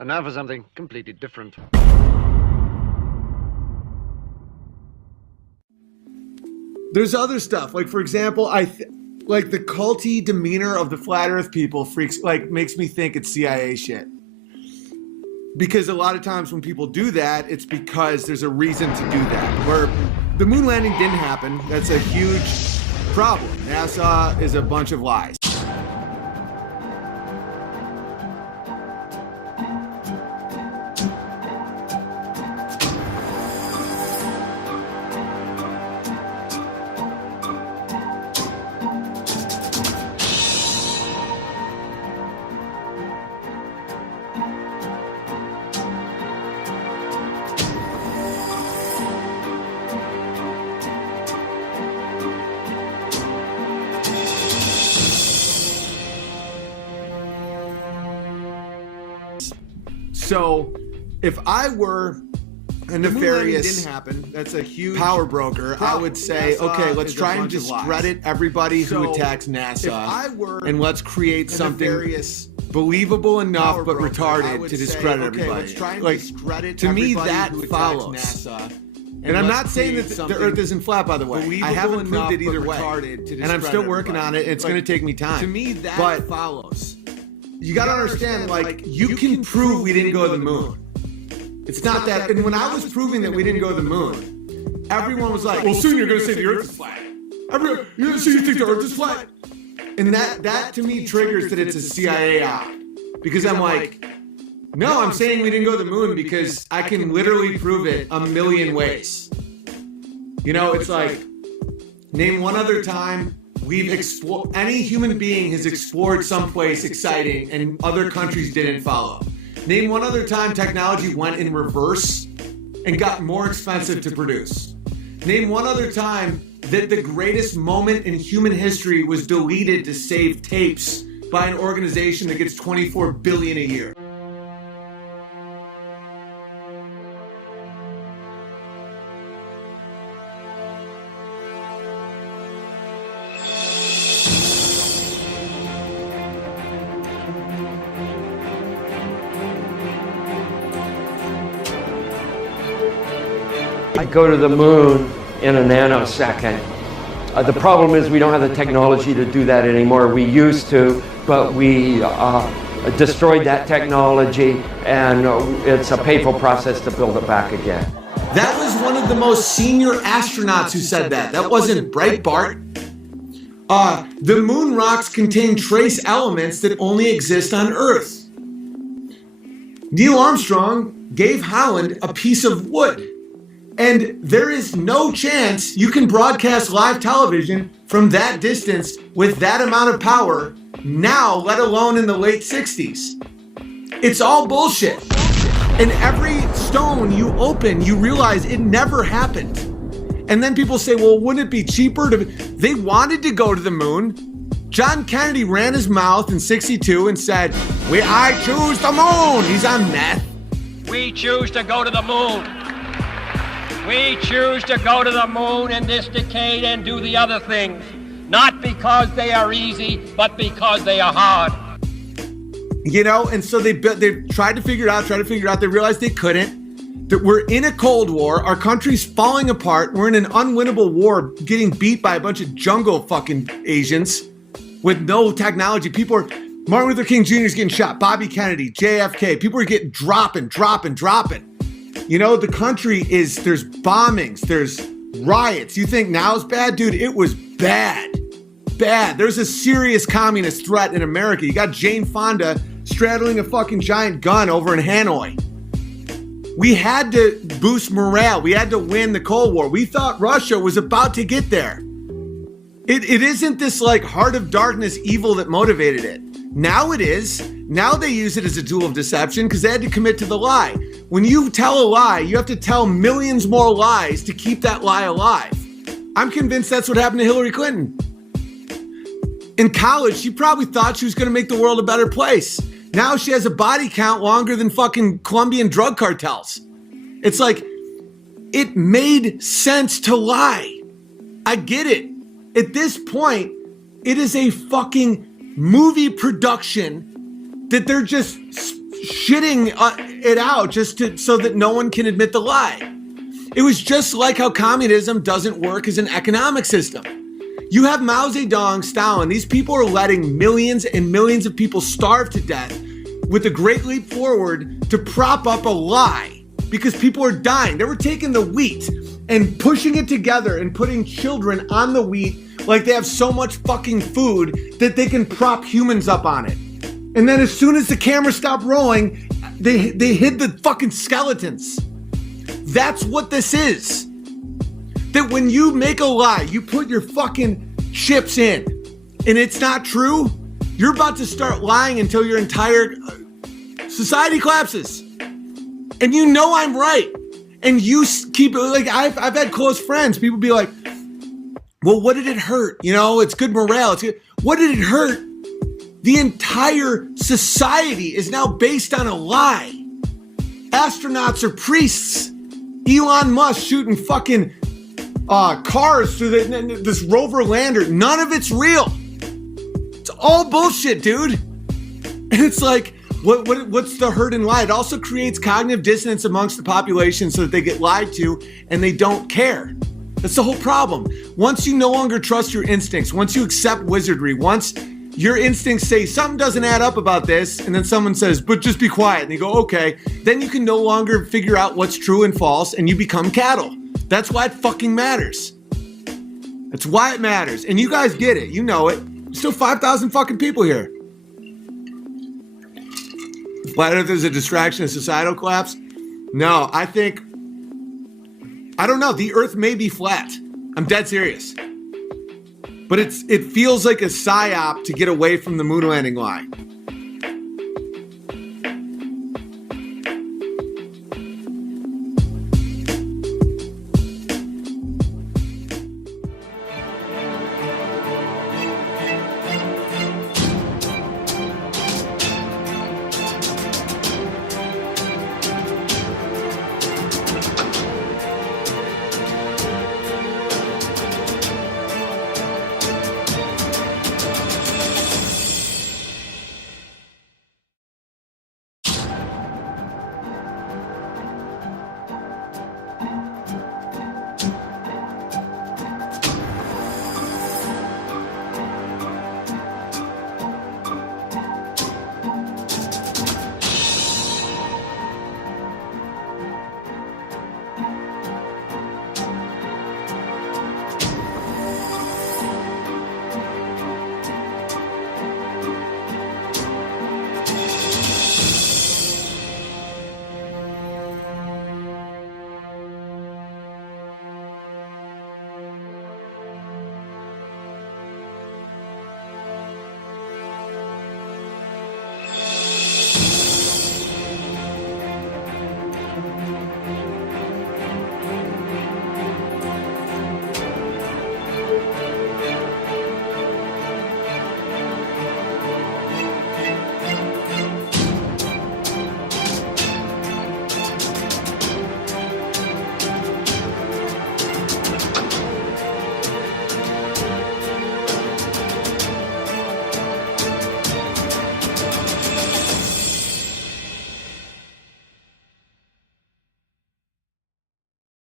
And now for something completely different. There's other stuff, like for example, like the culty demeanor of the flat Earth people makes me think it's CIA shit. Because a lot of times when people do that, it's because there's a reason to do that. Where the moon landing didn't happen, that's a huge problem. NASA is a bunch of lies. So, if I were a nefarious didn't happen. That's a huge power broker, I would say, NASA okay, let's is a try and bunch of discredit everybody who attacks NASA, if I were and let's create something believable enough but retarded to discredit everybody. Let's try and like, discredit to me, everybody that who attacks follows. NASA. And I'm not saying that the Earth isn't flat, by the way. I haven't proved it either way, and I'm still working on it. It's going to take me time. To me, that follows. You got to understand, like, you can prove we didn't go to the moon. It's not that. And when I was proving that we didn't go to the moon, everyone was like, well, soon you're going to say the Earth is flat. You think the Earth is flat? And that to me triggers that it's a CIA op. Because I'm like, no, I'm saying we didn't go to the moon because I can literally prove it a million ways. You know, it's like, name one other time we've explored, any human being has explored someplace exciting and other countries didn't follow. Name one other time technology went in reverse and got more expensive to produce. Name one other time that the greatest moment in human history was deleted to save tapes by an organization that gets $24 billion a year. I go to the moon in a nanosecond. The problem is we don't have the technology to do that anymore. We used to, but we destroyed that technology, and it's a painful process to build it back again. That was one of the most senior astronauts who said that. That wasn't Breitbart. The moon rocks contain trace elements that only exist on Earth. Neil Armstrong gave Holland a piece of wood. And there is no chance you can broadcast live television from that distance with that amount of power now, let alone in the late 60s. It's all bullshit. And every stone you open, you realize it never happened. And then people say, well, wouldn't it be cheaper to... They wanted to go to the moon. John Kennedy ran his mouth in 62 and said, I choose the moon. He's on meth. We choose to go to the moon. We choose to go to the moon in this decade and do the other things, not because they are easy, but because they are hard. You know, and so they tried to figure it out. They realized they couldn't. That we're in a Cold War. Our country's falling apart. We're in an unwinnable war, getting beat by a bunch of jungle fucking Asians with no technology. Martin Luther King Jr. is getting shot. Bobby Kennedy, JFK. People are getting dropping. You know, the country there's bombings, there's riots. You think now's bad? Dude, it was bad. There's a serious communist threat in America. You got Jane Fonda straddling a fucking giant gun over in Hanoi. We had to boost morale. We had to win the Cold War. We thought Russia was about to get there. It isn't this like heart of darkness evil that motivated it. Now it is. Now they use it as a tool of deception because they had to commit to the lie. When you tell a lie, you have to tell millions more lies to keep that lie alive. I'm convinced that's what happened to Hillary Clinton. In college, she probably thought she was going to make the world a better place. Now she has a body count longer than fucking Colombian drug cartels. It's like, it made sense to lie. I get it. At this point, it is a fucking movie production that they're just shitting it out so that no one can admit the lie. It was just like how communism doesn't work as an economic system. You have Mao Zedong, Stalin. These people are letting millions and millions of people starve to death with a great leap forward to prop up a lie because people are dying. They were taking the wheat and pushing it together and putting children on the wheat like they have so much fucking food that they can prop humans up on it. And then as soon as the camera stopped rolling, they hid the fucking skeletons. That's what this is. That when you make a lie, you put your fucking chips in, and it's not true, you're about to start lying until your entire society collapses. And you know I'm right. And you keep, like, I've had close friends, people be like, well, what did it hurt? You know, it's good morale. It's good. What did it hurt? The entire society is now based on a lie. Astronauts are priests. Elon Musk shooting fucking cars through this rover lander. None of it's real. It's all bullshit, dude. And it's like, what's the hurt and lie? It also creates cognitive dissonance amongst the population so that they get lied to and they don't care. That's the whole problem. Once you no longer trust your instincts, once you accept wizardry, once your instincts say something doesn't add up about this, and then someone says, but just be quiet, and you go, okay, then you can no longer figure out what's true and false, and you become cattle. That's why it fucking matters. That's why it matters. And you guys get it. You know it. There's still 5,000 fucking people here. Flat Earth is a distraction of societal collapse? No, I don't know. The Earth may be flat. I'm dead serious. But it feels like a psyop to get away from the moon landing lie.